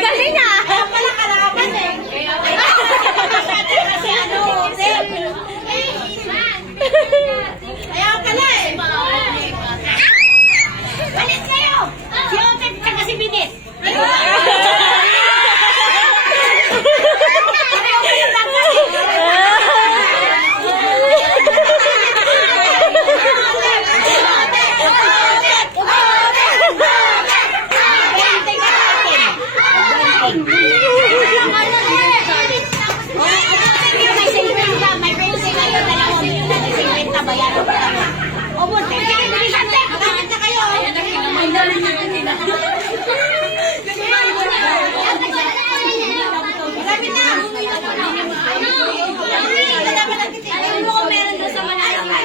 Galing ah! Kaya pala kalaban eh. Kaya pala eh. Balik kayo! Si Otet tsaka si Binis. Thank you.